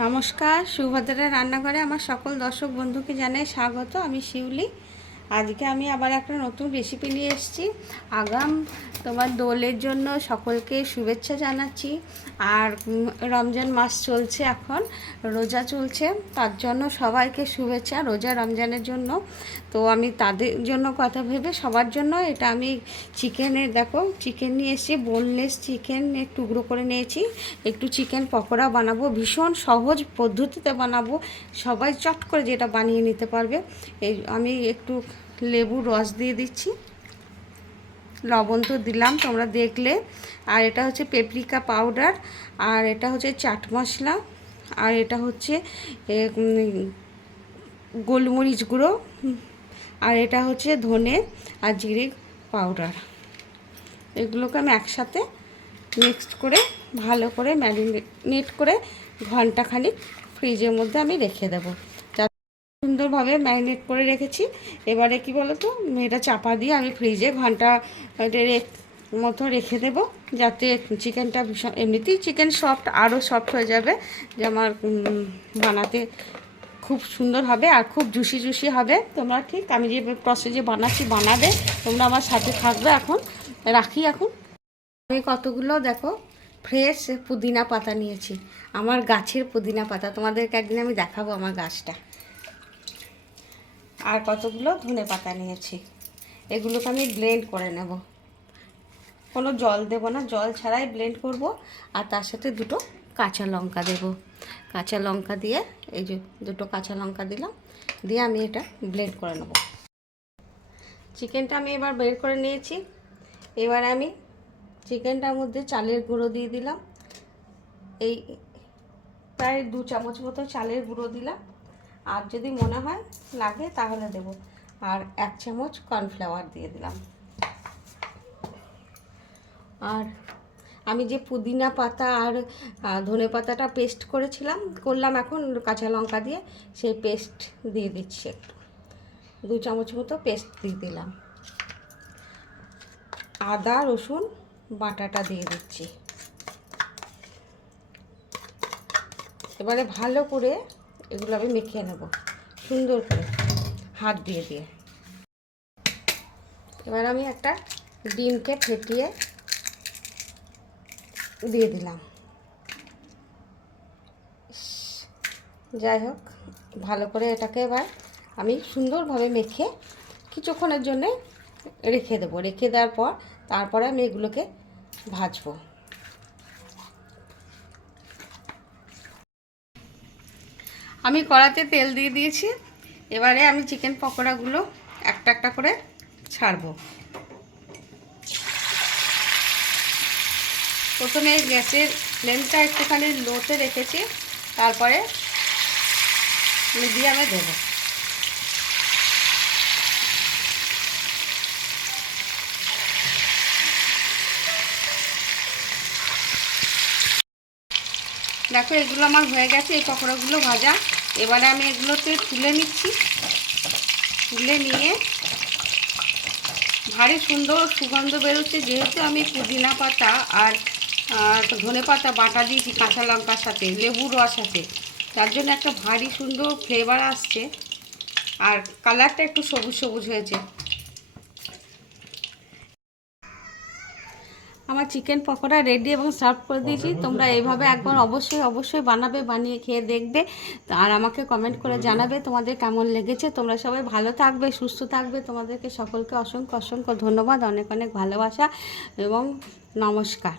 নমস্কার, সুভদ্রা রান্নাঘরে আমার সকল দর্শক বন্ধুকে জানাই স্বাগত। আমি শিউলি। আজকে আমি আবার একটা নতুন রেসিপি নিয়ে এসেছি। আগাম তোমার দোলের জন্য সকলকে শুভেচ্ছা জানাচ্ছি। আর রমজান মাস চলছে, এখন রোজা চলছে, তার জন্য সবাইকে শুভেচ্ছা রোজা রমজানের জন্য। তো আমি তাদের জন্য কথা ভেবে সবার জন্য এটা আমি চিকেনের, দেখো চিকেন নিয়ে এসেছি, বোনলেস চিকেন টুকরো করে নিয়েছি। একটু চিকেন পকোড়া বানাবো, ভীষণ সহজ পদ্ধতিতে বানাবো, সবাই চট করে যেটা বানিয়ে নিতে পারবে। এই আমি একটু লেবুর রস দিয়ে দিচ্ছি, লবণ তো দিলাম তোমরা দেখলে। আর এটা হচ্ছে পেপরিকা পাউডার, আর এটা হচ্ছে চাট মশলা, আর এটা হচ্ছে গোলমরিচ গুঁড়ো, আর এটা হচ্ছে ধনে আর জিরে পাউডার। এগুলোকে আমি একসাথে মিক্সড করে ভালো করে ম্যারিনেট করে ঘন্টাখানিক ফ্রিজের মধ্যে আমি রেখে দেবো। সুন্দরভাবে ম্যারিনেট করে রেখেছি। এবারে কি বলো তো, এটা চাপা দিয়ে আমি ফ্রিজে ঘন্টা মতো রেখে দেব, যাতে চিকেনটা ভীষণ, এমনিতেই চিকেন সফট, আরও সফট হয়ে যাবে, যে আমার বানাতে খুব সুন্দর হবে আর খুব জুসি জুসি হবে। তোমরা ঠিক আমি যে প্রসেসে বানাচ্ছি বানাবে, তোমরা আমার সাথে থাকবে। এখন রাখি। এখন আমি কতগুলো দেখো ফ্রেশ পুদিনা পাতা নিয়েছি, আমার গাছের পুদিনা পাতা, তোমাদেরকে একদিন আমি দেখাবো আমার গাছটা। আর কতগুলো ধনে পাতা নিয়েছি, এগুলোকে আমি ব্লেন্ড করে নেব, কোনো জল দেব না, জল ছাড়াই ব্লেন্ড করব। আর তার সাথে দুটো কাঁচা লঙ্কা দেব, কাঁচা লঙ্কা দিয়ে, এই যে দুটো কাঁচা লঙ্কা দিলাম, দিয়ে আমি এটা ব্লেন্ড করে নেব। চিকেনটা আমি এবার বের করে নিয়েছি। এবার আমি চিকেনটার মধ্যে চালের গুঁড়ো দিয়ে দিলাম, এই প্রায় 2 চামচ মতো চালের গুঁড়ো দিলাম, আর যদি মনে হয় লাগে তাহলে দেব। আর 1 চামচ কর্নফ্লাওয়ার দিয়ে দিলাম। আর আমি যে পুদিনা পাতা আর ধনে পাতাটা পেস্ট করলাম এখন কাঁচা লঙ্কা দিয়ে, সেই পেস্ট দিয়ে দিচ্ছি, একটু 2 চামচ মতো পেস্ট দিয়ে দিলাম। আদা রসুন বাটাটা দিয়ে দিচ্ছি। এবারে ভালো করে এগুলো আমি মেখে নেব সুন্দর করে হাত দিয়ে দিয়ে। এবার আমি একটা ডিমকে ফেটিয়ে দিয়ে দিলাম। যাই হোক, ভালো করে এটাকে এবার আমি সুন্দরভাবে মেখে কিছুক্ষণের জন্যে রেখে দেবো। রেখে দেওয়ার পর তারপরে আমি এগুলোকে ভাজবো। আমি কড়াতে তেল দিয়ে দিয়েছি। এবারে আমি চিকেন পকোড়াগুলো একটা একটা করে ছাড়বো। প্রথমে গ্যাসের ফ্লেমটা একটুখানি লোতে রেখেছি, তারপরে মিডিয়ামে দেবো। দেখো এগুলো আমার হয়ে গেছে, এই পকোড়াগুলো ভাজা। এবারে আমি এগুলোতে তুলে নিচ্ছি। তুলে নিয়ে ভারী সুন্দর সুগন্ধ বেরোচ্ছে, যেহেতু আমি পুদিনা পাতা আর ধনে পাতা বাটা দিয়েছি কাঁচা লঙ্কার সাথে, লেবুর রস সাথে, তার জন্য একটা ভারী সুন্দর ফ্লেভার আসছে। আর কালারটা একটু সবুজ সবুজ হয়েছে। আমার চিকেন পকোড়া রেডি এবং সার্ভ করে দিয়েছি। তোমরা এইভাবে একবার অবশ্যই অবশ্যই বানাবে, বানিয়ে খেয়ে দেখবে, আর আমাকে কমেন্ট করে জানাবে তোমাদের কেমন লেগেছে। তোমরা সবাই ভালো থাকবে, সুস্থ থাকবে। তোমাদেরকে সকলকে অসংখ্য অসংখ্য ধন্যবাদ, অনেক অনেক ভালোবাসা এবং নমস্কার।